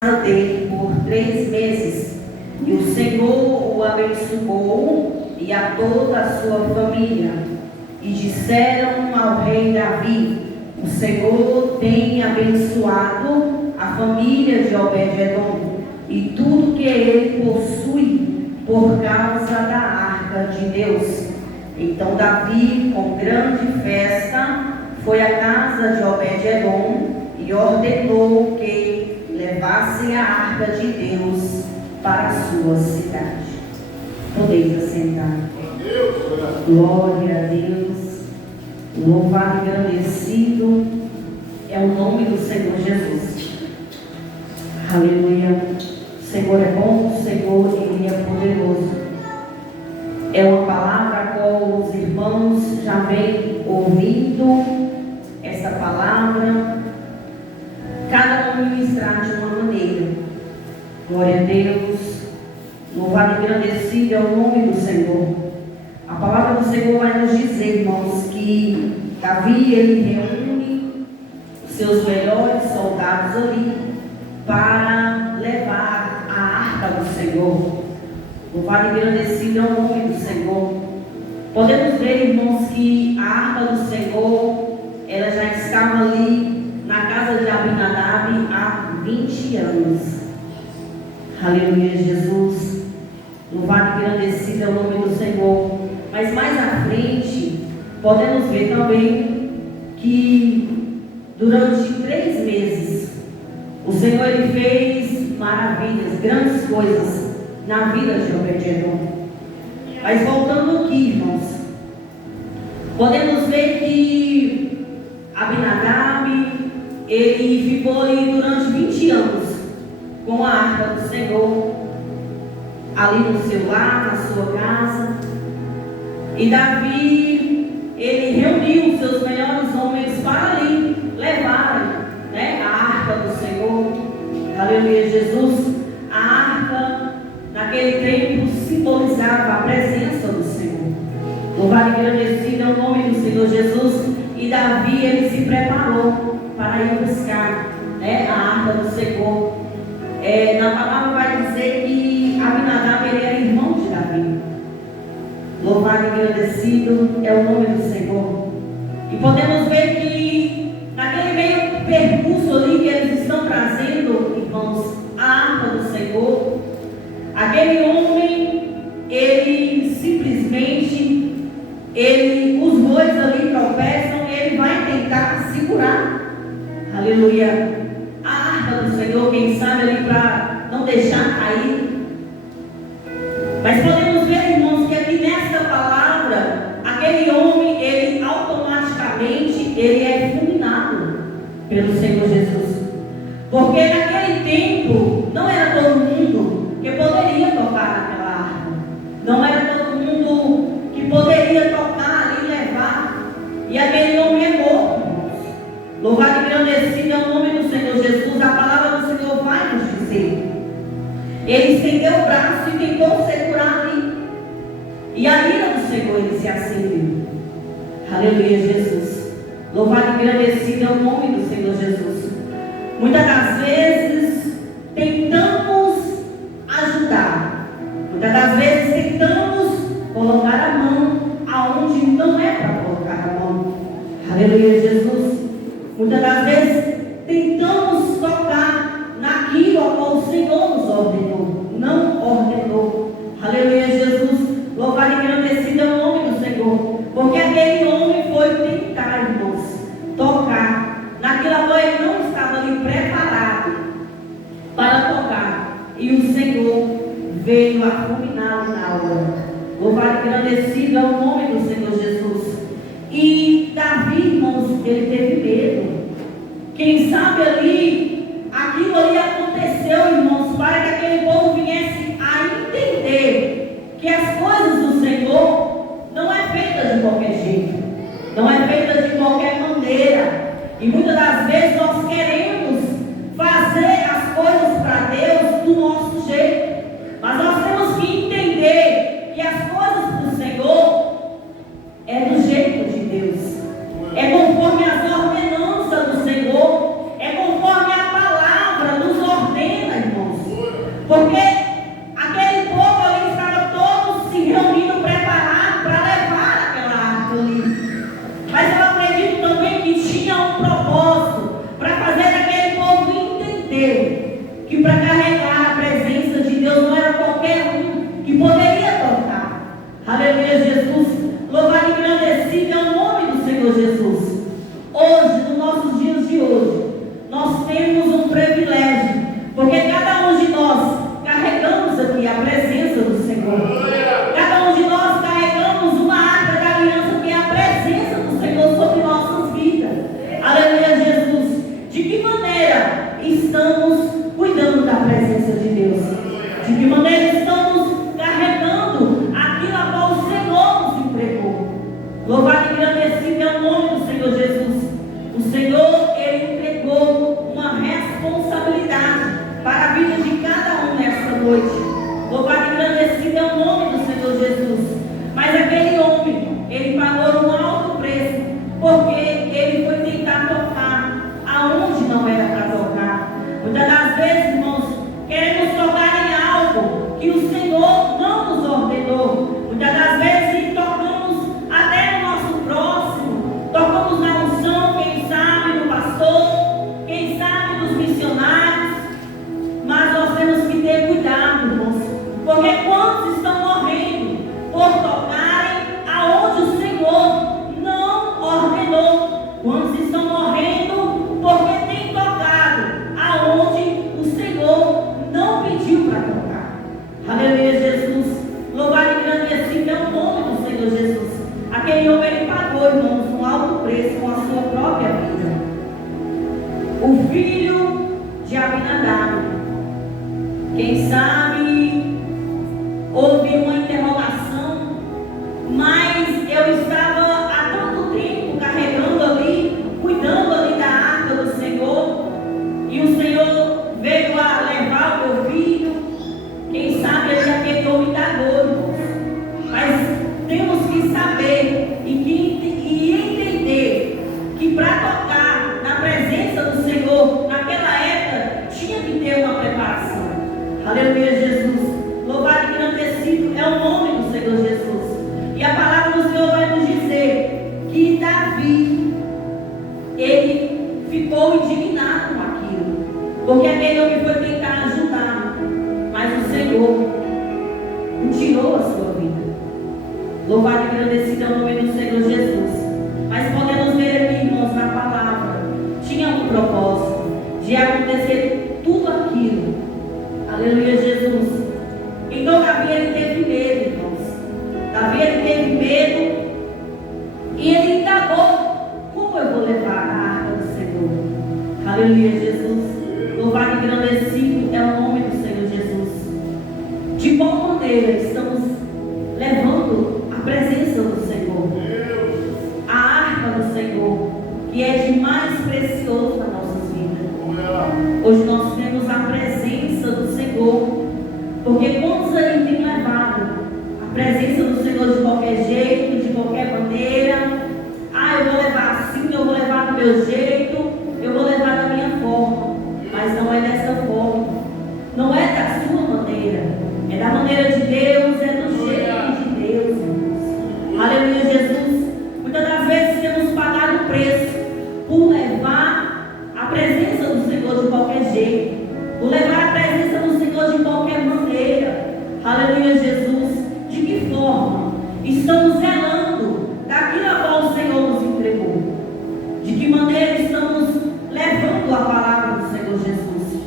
dele por 3 meses, e o Senhor o abençoou e a toda a sua família. E disseram ao rei Davi: o Senhor tem abençoado a família de Obed-edom e tudo que ele possui por causa da arca de Deus. Então Davi, com grande festa, foi à casa de Obed-edom e ordenou que levassem a arca de Deus para a sua cidade. Podeis assentar. Glória a Deus. Louvado e agradecido é o nome do Senhor Jesus. Aleluia. O Senhor é bom, o Senhor Ele é poderoso. É uma palavra a qual os irmãos já vêm ouvindo esta palavra, cada um ministrar de uma maneira. Glória a Deus. Louvado e agradecido é o nome do Senhor. A palavra do Senhor vai nos dizer, irmãos, que Davi, ele reúne os seus melhores soldados ali para levar a arca do Senhor. Louvado e agradecido é o nome do Senhor. Podemos ver, irmãos, que a arca do Senhor, ela já estava ali na casa de Abinadab há 20 anos. Aleluia, Jesus. Louvado e agradecido é o nome do Senhor. Mas mais à frente, podemos ver também que durante 3 meses, o Senhor ele fez maravilhas, grandes coisas na vida de Obed-edom. Mas voltando aqui, irmãos, podemos ver que Abinadab, ele ficou ali durante 20 anos com a arca do Senhor, ali no seu lar, na sua casa. E Davi, ele reuniu os seus melhores homens para ali levarem, a arca do Senhor. Aleluia, Jesus. A arca, naquele tempo, simbolizava a presença do Senhor. Louvado e agradecido é o nome do Senhor Jesus. E Davi, ele se preparou para ir buscar a arca do Senhor. Na palavra vai dizer que Abinadab ele era irmão de Davi. Louvado e agradecido é o nome do Senhor. E podemos ver que naquele meio percurso ali que eles estão trazendo, irmãos, a arca do Senhor, aquele homem, ele simplesmente, os bois ali tropeçam e ele vai tentar segurar, aleluia, a arca do Senhor, quem sabe ali para não deixar cair. Mas podemos ver, irmãos, que aqui nesta palavra, aquele homem, ele automaticamente, ele é fulminado pelo Senhor Jesus. Porque naquele tempo, não era todo mundo que poderia tocar naquela arca. Não era todo mundo que poderia tocar ali e levar. E aquele homem é morto, irmãos. Louvado e agradecido é o nome do Senhor Jesus. A palavra do Senhor vai nos dizer. Ele estendeu o braço e tentou segurar ali. E a ira do Senhor, ele se acendeu. Aleluia, Jesus. Louvado e agradecido é o nome do Senhor Jesus. Muitas das vezes tentamos ajudar. Muitas das vezes tentamos colocar a mão aonde não é para colocar a mão. Aleluia, Jesus. Muitas das vezes tentamos tocar naquilo a qual o Senhor nos ordenou. Não ordenou. Aleluia, Jesus. Louvado e agradecido é o nome do Senhor. Porque aquele homem foi tentar, irmãos, tocar naquilo a qual ele não estava ali preparado para tocar. E o Senhor veio a fulminá-lo na hora. Louvado e agradecido é o nome do Senhor Jesus. E Davi, irmãos, ele teve medo. Quem sabe ali, aquilo ali aconteceu, irmãos, para que aquele povo viesse a entender que as coisas do Senhor não é feita de qualquer jeito, não é feita de qualquer maneira. E muitas das vezes nós queremos fazer as coisas para Deus do nosso jeito, mas nós temos que entender que as coisas do Senhor é do jeito de Deus, é conforme as ordenanças do Senhor, é conforme a que para carregar a presença de Deus não era qualquer um que poderia tocar. Aleluia, Jesus. Louvado e engrandecido é o nome do Senhor Jesus. Hoje, nos nossos dias de hoje, nós temos um privilégio, porque cada um de nós carregamos aqui a presença do Senhor. Cada um de nós carregamos uma arca da aliança, que é a presença do Senhor sobre nossas vidas. Aleluia, Jesus. De que maneira estamos cuidando da presença de Deus? De que maneira estamos carregando aquilo a qual o Senhor nos entregou? Louvado e engrandecido é o nome do Senhor Jesus. O Senhor, Ele entregou uma responsabilidade para a vida de cada um nesta noite. Louvado e engrandecido é o nome do Senhor Jesus. Mas aquele homem, ele pagou um alto preço, porque ele foi tentar tocar aonde não era para tocar. Muitas das vezes, irmãos, queremos tocar em algo que o Senhor não nos ordenou. Muitas das vezes tocamos até no nosso próximo, tocamos na unção, quem sabe no pastor, quem sabe nos missionários. Mas nós temos que ter cuidado, irmãos, porque quantos estão morrendo por tocarem aonde o Senhor não ordenou? Quantos estão morrendo porque têm tocado aonde o Senhor não pediu para tocar? Aleluia, Jesus. Louvado e engrandecido é o nome do Senhor Jesus. Aquele homem, ele pagou, irmãos, um alto preço com a sua própria vida. O filho de Abinadab, quem sabe houve uma interrogação, mas eu estava há tanto tempo carregando ali, cuidando ali da arca do Senhor, e o Senhor veio a levar o meu filho. Quem sabe ele é aquele homem da dor, mas temos que saber e entender que para tocar na presença do Senhor, naquela época, tinha que ter uma preparação. Aleluia, Jesus. Louvado e engrandecido é o nome do Senhor Jesus. E a palavra do Senhor vai nos dizer que Davi, ele ficou indignado com aquilo, porque aquele homem foi tentar ajudar, mas o Senhor o tirou a sua vida. Louvado e engrandecido é o nome do Senhor Jesus. Mas podemos ver aqui, irmãos, na palavra, tinha um propósito de acontecer tudo aquilo. Aleluia, Jesus. Então Davi, ele teve medo, irmãos. Davi, ele teve medo e ele indagou: como eu vou levar a arca do Senhor? Aleluia, Jesus. Louvado e engrandecido é o nome do Senhor Jesus. De qual maneira estamos levando a presença do Senhor? A arca do Senhor, que é de mais precioso nas nossas vidas. Hoje nós temos a presença do Senhor, porque quantos aí têm levado a presença do Senhor de qualquer jeito, de qualquer maneira? Eu vou levar assim, eu vou levar do meu jeito, eu vou levar da minha forma. Mas não é dessa forma, não é da sua maneira, é da maneira de Deus, é do jeito de Deus, irmãos. Aleluia, Jesus. Muitas das vezes temos pagado o preço por levar a presença do Senhor de qualquer jeito, por levar a presença do Senhor de qualquer maneira. Aleluia, Jesus. De que forma estamos zelando daquilo a qual o Senhor nos entregou? De que maneira estamos levando a palavra do Senhor Jesus?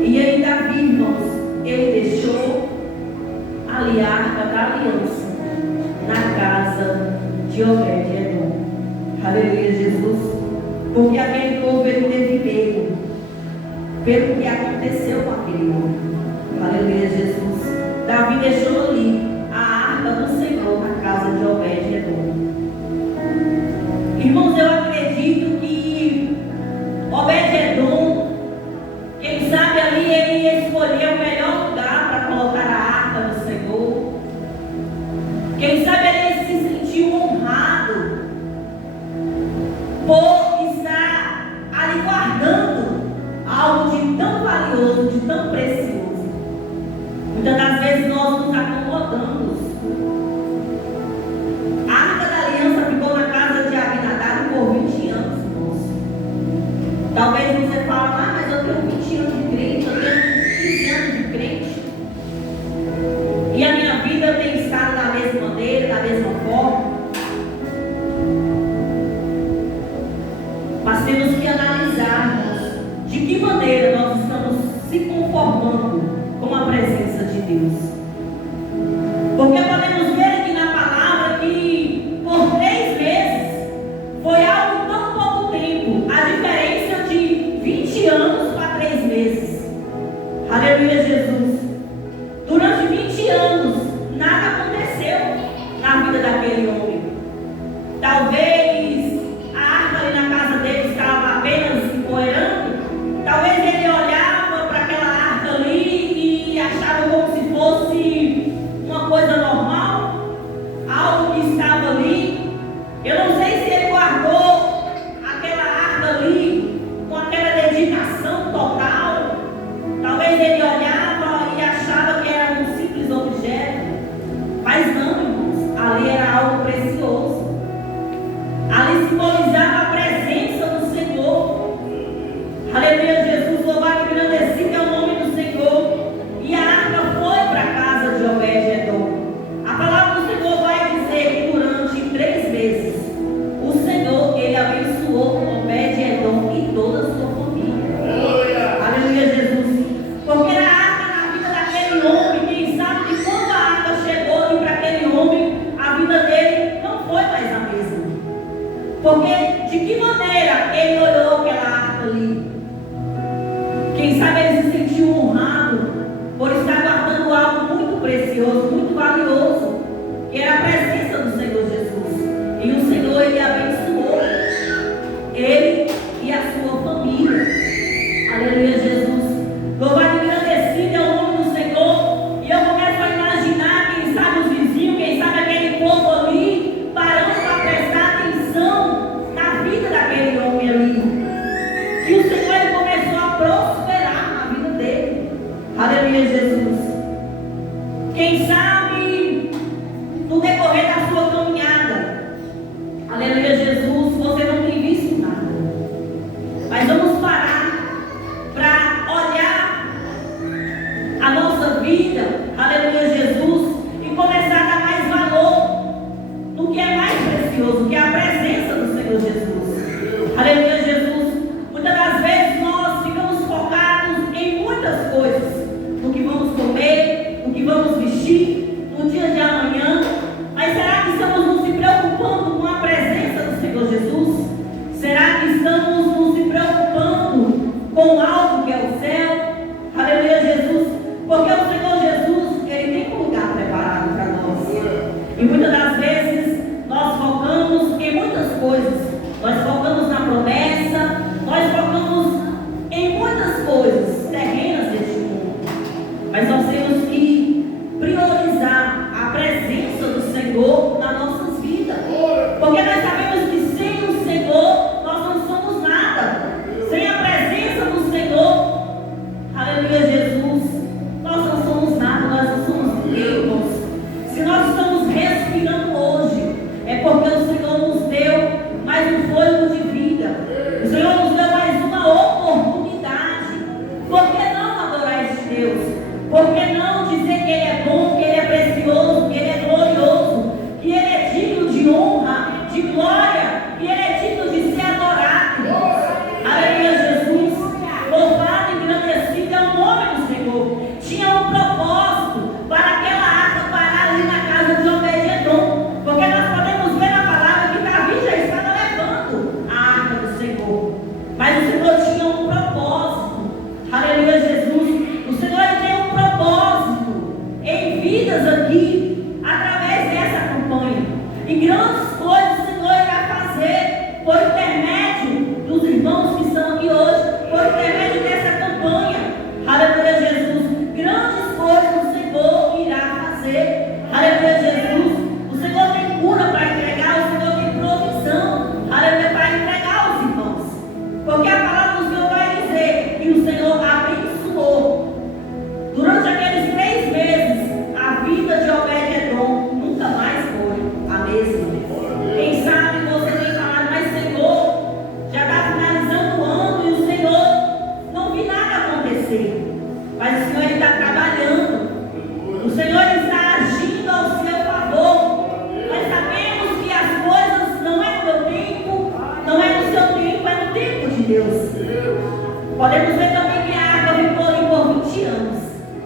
E aí Davi, irmãos, ele deixou ali a arca da aliança na casa de Obed-Edom. Aleluia, Jesus. Porque aquele povo, ele teve medo pelo que aconteceu com aquele homem. Aleluia, Jesus. Davi deixou ali a arca do Senhor na casa de Obed-Edom. Irmãos, eu acredito que Obed-Edom, quem sabe ali ele escolheu o melhor lugar para colocar a arca do Senhor. Quem sabe ele se sentiu honrado por estar ali guardando algo de tão valioso, de tão precioso. Muitas das vezes nós nos acomodamos. A arca da aliança ficou na casa de Abinadab por 20 anos, irmãos. Talvez você fale: mas eu tenho maneira nós estamos se conformando com a presença de Deus. Porque podemos ver aqui na palavra que por 3 meses foi algo tão pouco tempo, a diferença de 20 anos para 3 meses. Aleluia, Jesus. Durante 20 anos, nada aconteceu na vida daquele homem. Talvez a arca ali na casa dele estava apenas empoeirando. Talvez ele olhava para aquela arca ali e achava como se fosse uma coisa normal, algo que estava ali. Eu não sei se ele guardou aquela arca ali com aquela dedicação total. Talvez ele olhava e achava que era um simples objeto. Mas não, irmãos, ali era algo precioso. Ali simbolizava a presença do Senhor. Aleluia, Jesus, louvado e engrandecido é o nome do Senhor. E a arca foi para a casa de Obed-Edom. A palavra do Senhor vai dizer que durante 3 meses o Senhor, ele abençoou Obed-Edom e toda a sua família. Aleluia, Jesus. Porque a arca na vida daquele homem, quem sabe que quando a arca chegou ali para aquele homem, a vida dele não foi mais a mesma. Porque de que maneira ele olhou aquela arca ali? Quem sabe ele se sentiu honrado por estar guardando algo muito precioso, muito valioso, que era a presença do Senhor Jesus. E o Senhor, ele abençoou ele e a sua família. Aleluia, Jesus. Louvado e engrandecido é o nome do Senhor. E eu começo a imaginar, quem sabe os vizinhos, quem sabe aquele povo ali, parando para prestar atenção na vida daquele homem ali. E o Senhor, ele começou a prosperar na vida dele. Aleluia, Jesus. Quem sabe no decorrer da sua caminhada, aleluia, Jesus, você não tem visto nada. Mas vamos parar para olhar a nossa vida, aleluia, Jesus, e começar a dar mais valor no que é mais precioso, que é a presença do Senhor Jesus. Aleluia, Jesus. Muitas das vezes nós ficamos focados em muitas coisas, no que vamos comer, no que vamos vestir, no dia de amanhã. Mas será que estamos nos preocupando com a presença do Senhor Jesus? Será que estamos nos preocupando com algo que é o céu? Aleluia, Jesus. Porque o Senhor Jesus, ele tem um lugar preparado para nós. E muitas das vezes nós focamos em muitas coisas. Nós focamos na promessa, nós focamos em muitas coisas terrenas deste mundo. Mas nós temos que priorizar a presença do Senhor nas nossas vidas. Porque nós sabemos que sem o Senhor nós não somos nada. Sem a presença do Senhor, aleluia, Jesus, nós não somos nada, nós não somos ninguém. Se nós estamos respirando hoje, é porque o Senhor nos deu mais um fôlego de vida. O Senhor nos deu mais uma oportunidade. Por que não adorar esse Deus? Por que não dizer que Ele é bom, que Ele é precioso, que Ele é glorioso, que Ele é digno de honra, de glória, que Ele é digno de ser adorado? Aleluia, Jesus. Louvado e engrandecido é o nome do Senhor. Tinha um propósito para aquela arca parar ali na casa de Obed-Edom. Porque nós podemos ver na palavra que Davi já estava levando a arca do Senhor. Mas o Senhor tinha um propósito. Aleluia, Jesus. O Senhor tem um propósito em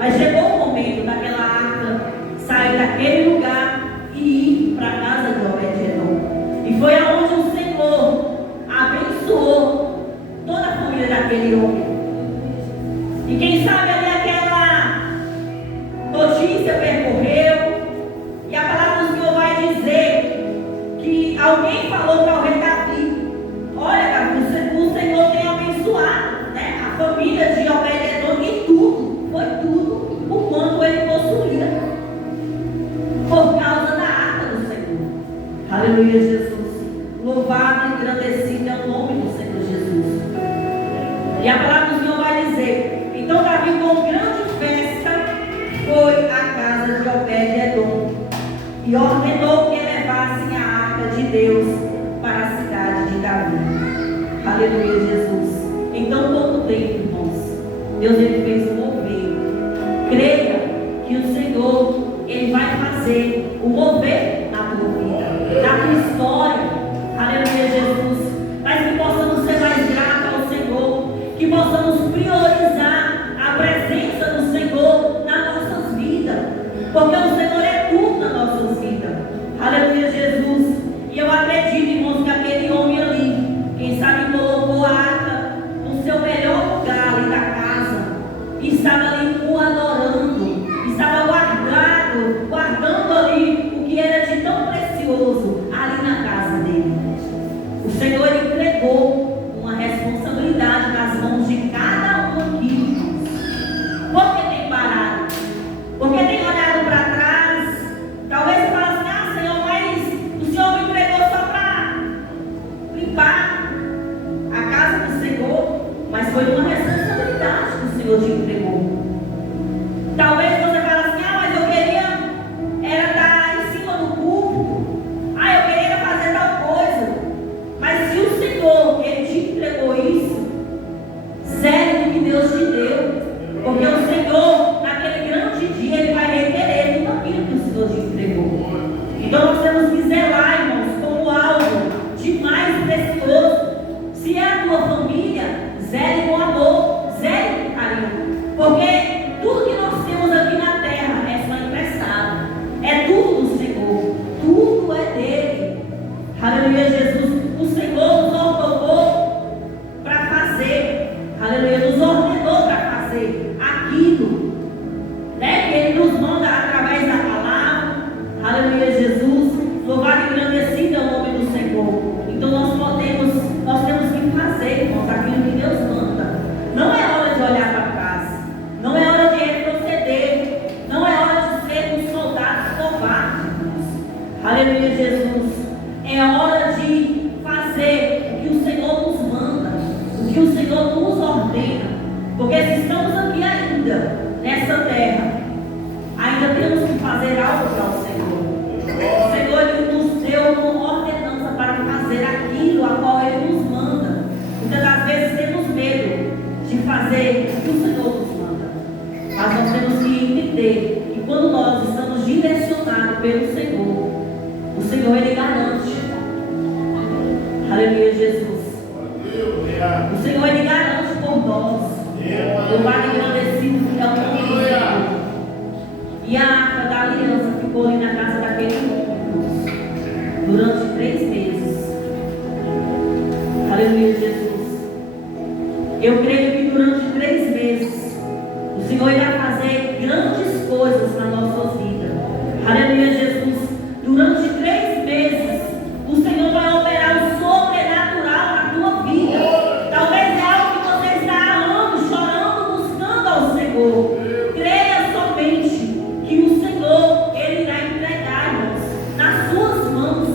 Mas chegou o momento daquela arca sair daquele lugar e ir para a casa de Obed-Edom. E foi aonde o Senhor abençoou toda a família daquele homem. E quem sabe ali aquela notícia percorreu, e a palavra do Senhor vai dizer que alguém falou para o rei Davi: olha, Davi, o Senhor tem abençoado, né, a família de Obed-Edom em tudo, foi tudo o quanto ele possuía, por causa da arca do Senhor. Aleluia, Jesus. Louvado e engrandecido é o nome do Senhor Jesus. E a palavra do Senhor vai dizer: então Davi, com grande festa, foi à casa de Obed-Edom e ordenou que levassem a arca de Deus para a cidade de Davi. Aleluia, Jesus. Em tão pouco tempo, irmãos, Deus ele fez um mover. Creia que o Senhor ele vai fazer o mover na tua vida, na tua história. Aleluia, Jesus. Mas que possamos ser mais gratos ao Senhor, que possamos priorizar a presença do Senhor nas nossas vidas, porque o Senhor é tudo nas nossas vidas. Aleluia, Jesus. E eu acredito, irmãos, que aquele homem ali, quem sabe colocou a arca no seu melhor lugar ali da casa, e estava ali o adorando, estava guardando ali o que era de tão precioso ali na casa dele. O Senhor entregou uma responsabilidade nas mãos de cada um aqui, irmãos. Por que tem parado? Porque tem olhado para trás? Talvez você fale assim: ah, Senhor, mas o Senhor me entregou só para limpar a casa do Senhor. Mas foi uma responsabilidade que o Senhor te entregou. Talvez você fale assim: ah, mas eu queria era estar em cima do púlpito. Ah, eu queria fazer tal coisa. Mas se o Senhor ele te entregou isso, zele do que Deus te deu. Porque o Senhor, naquele grande dia, ele vai requerer tudo aquilo que o Senhor te entregou. Então nós temos que zelar, irmãos, como algo de mais precioso. Se é a tua família, zele com amor, zele com carinho. Porque tudo que nós temos aqui na terra é só emprestado. É tudo do Senhor. Tudo é dele. Aleluia, Jesus. O Senhor nos ordenou para fazer. Aleluia, nos ordenou para fazer aquilo, né, que ele nos manda através da palavra. Aleluia, Jesus. Louvado e engrandecido é o nome do Senhor. Então nós temos que fazer, irmãos, aquilo que Deus manda. Não é hora de olhar para trás, não é hora de retroceder, não é hora de sermos soldados covardes, irmãos. Aleluia, Jesus. É hora de fazer o que o Senhor nos manda, o que o Senhor nos ordena. Porque se estamos aqui ainda, nessa terra, ainda temos que fazer algo para o Senhor. O Senhor ele nos deu uma ordenança para fazer aquilo a qual Ele nos manda. Muitas das vezes temos medo de fazer o que o Senhor nos manda. Mas nós temos que entender que quando nós estamos direcionados pelo Senhor, o Senhor ele garante. Aleluia, Jesus. O Senhor ele garante por nós. Louvado e agradecido é o nome do Senhor. E a arca da aliança ficou ali na casa daquele homem durante 3 meses. Aleluia, Jesus. Eu creio que durante 3 meses o Senhor irá fazer grandes coisas na nossa vida. Aleluia, Jesus. Durante 3 meses o Senhor vai operar o sobrenatural na tua vida. Talvez é algo que você está há anos chorando, buscando ao Senhor. Creia somente que o Senhor ele irá entregar, irmãos, nas suas mãos.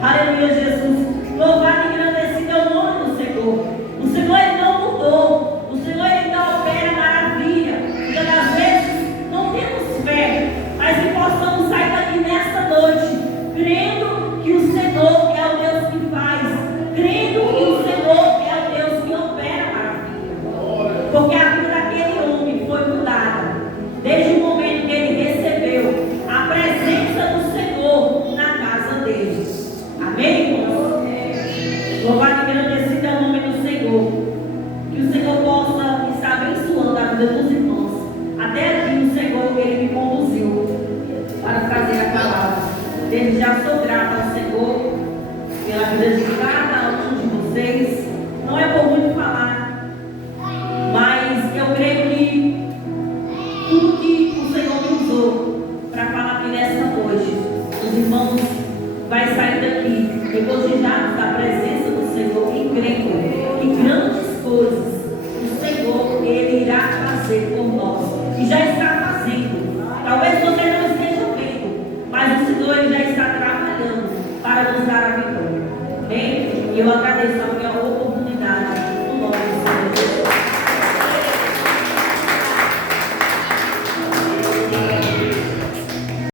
Aleluia, Jesus. Louvado e engrandecido é o nome do Senhor. O Senhor ele não mudou. O Senhor ele não opera maravilha. Muitas das vezes não temos fé, mas que possamos sair daqui nesta noite crendo que o Senhor é o Deus que faz, crendo que o Senhor é o Deus que opera maravilha. Porque a vida daquele homem foi mudada desde o momento que ele recebeu a presença do Senhor na casa dele. Amém, irmãos? Louvado e agradecido é o nome do Senhor. Que o Senhor possa estar abençoando a vida dos irmãos até aqui. já sou grata ao Senhor pela vida de cada um de vocês. Não é por muito falar, mas eu creio que tudo que o Senhor me usou para falar aqui nessa noite, os irmãos vai sair daqui regozijados da presença do Senhor e crendo que grandes coisas o Senhor Ele irá fazer por nós e já está fazendo. Talvez você não esteja vendo, mas o Senhor Ele já está trabalhando para nos dar a vitória. Amém? E eu agradeço a minha